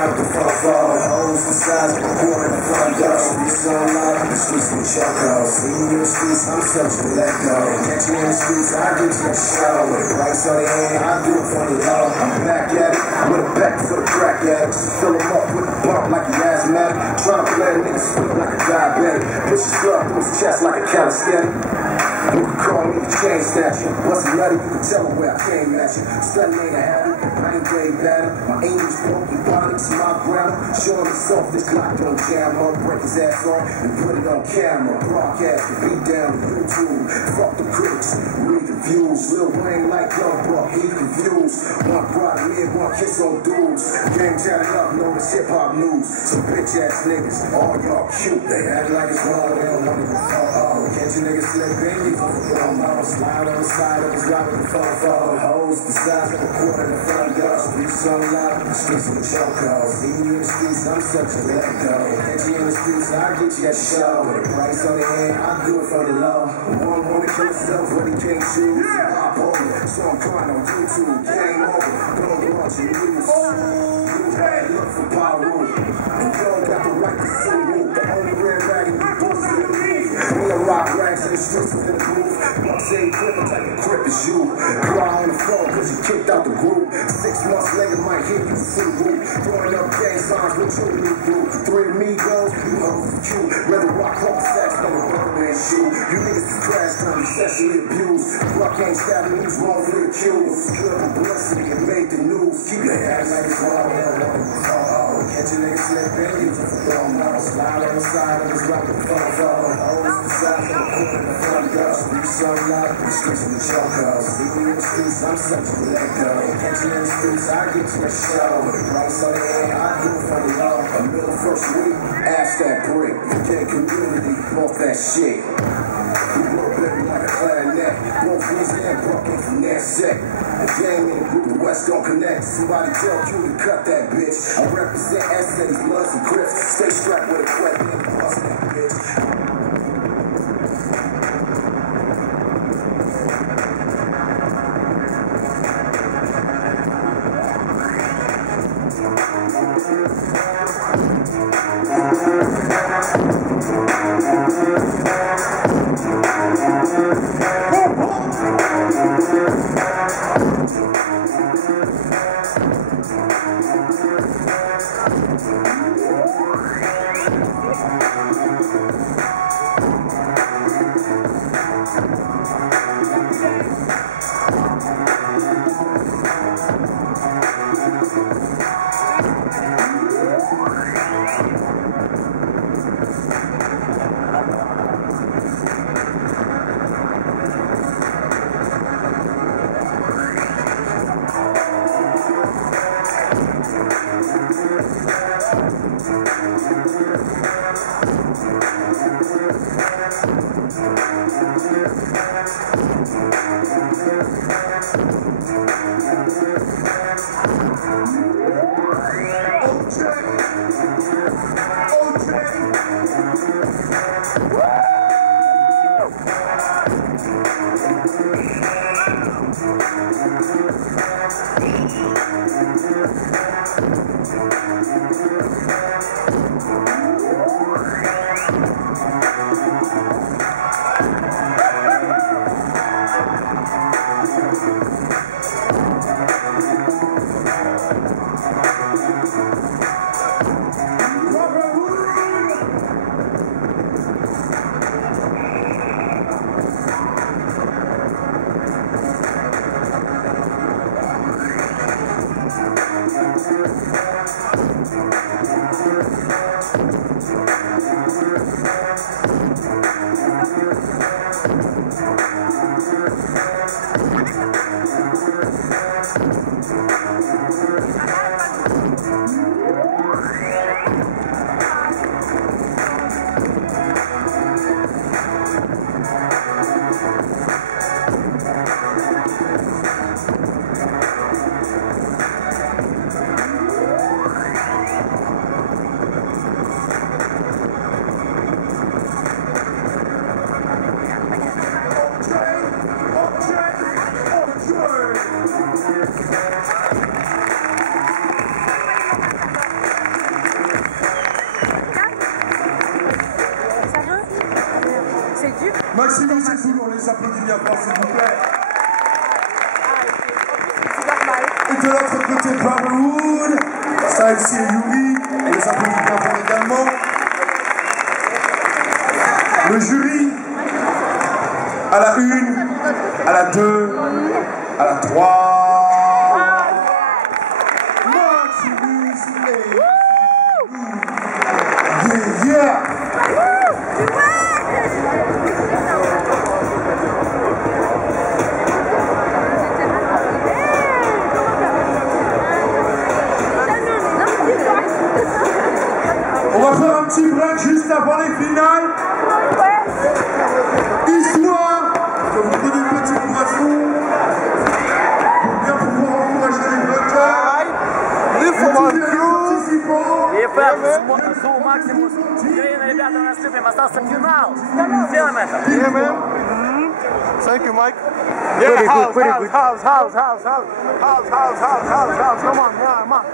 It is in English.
round the fall. Hoes the size of the corner in the front door. Be so loud, the streets with choco. See you in the streets, I'm such a let go. Catch you in the streets, I get you a show. With a price on the hand, I do it for the low. I'm back at it, with a back for the crack addict. Fill him up with a bump like he asthmatic. Tryna play a nigga split like a diabetic. Push his glove through his chest like a calisthenic. You can call me the chain statue. What's the nutty? You can tell me where I came at you. Stunning ain't a habit. I ain't way better. My angel's broken bodies, my grammar. Showing me soft, this Glock don't jam up. Break his ass off and put it on camera. Broadcast the beat down to YouTube. Fuck the critics, read the views. Lil Wayne like Young Buck, he confused. One brother, me and one kiss on dudes. Gang chatted up, know this hip hop news. Some bitch ass niggas, all y'all cute. They act like it's wrong, they don't want to go oh. Can't you niggas slip in? You go slide on the side of his rock with the phone. Hoes the size of the quarter in the front door. Streets so loud, the streets with choco. See you in the streets, I'm such a let go. Catch you in the streets, I get you that show. With a price on the hand, I do it for the low. One wanna kill himself, but he can't choose. Pop over, so I'm crying on YouTube. Game over, don't watch you lose. You had look for power, and you don't got the right to sue me. The only red rag in the booth is the beef. We a rock rags in the streets within the booth. Buck say grip, the type of grip is you. Cry on the phone cause you kicked out the group. 6 months later might hit you full group. Throwing up gang signs with your new group. 3 amigos, you hoes is cute. Rather rock home sex than a Birdman shoe. You niggas is crash time, sexually abused. Buck ain't stabbing, he's wrongfully accused. Good publicity and made the news. Keep your ass like it's wrong, they don't want to oh. Catch a nigga slip in, you just don't know. Slide on the side of his rock with the phone. Hoes the size of the corner in the front door. Streets so loud, the streets with choco. See me in the streets, I'm such a let go. Catch you in the streets, I get you a show. With a price on the hand, I do it for the low. A middle first week, ask that brick. Get community, off that shit. We work baby like a clarinet. Both wins and broken from that set. The gang in the group, the West don't connect. Somebody tell you to cut that bitch. I represent essays, bloods and grips. Stay strapped with a quet, nigga, bust that bitch. Maximus et Toulon, on les applaudit bien fort, s'il vous plaît. Et de l'autre côté, Brotherhood, Styles et Yuri, on les applaudit bien fort également. Le jury, à la 1, à la 2, à la 3. Maximus et yeah, yeah. On va faire un petit break juste avant les finales. Histoire que vous preniez une petite boisson pour bien pouvoir encourager les voteurs. И Зу Максимус. Украина, ребята, нас любим. Остался финал. Сделаем это. Thank you, Mike. Yeah, house. Come on, yeah, man.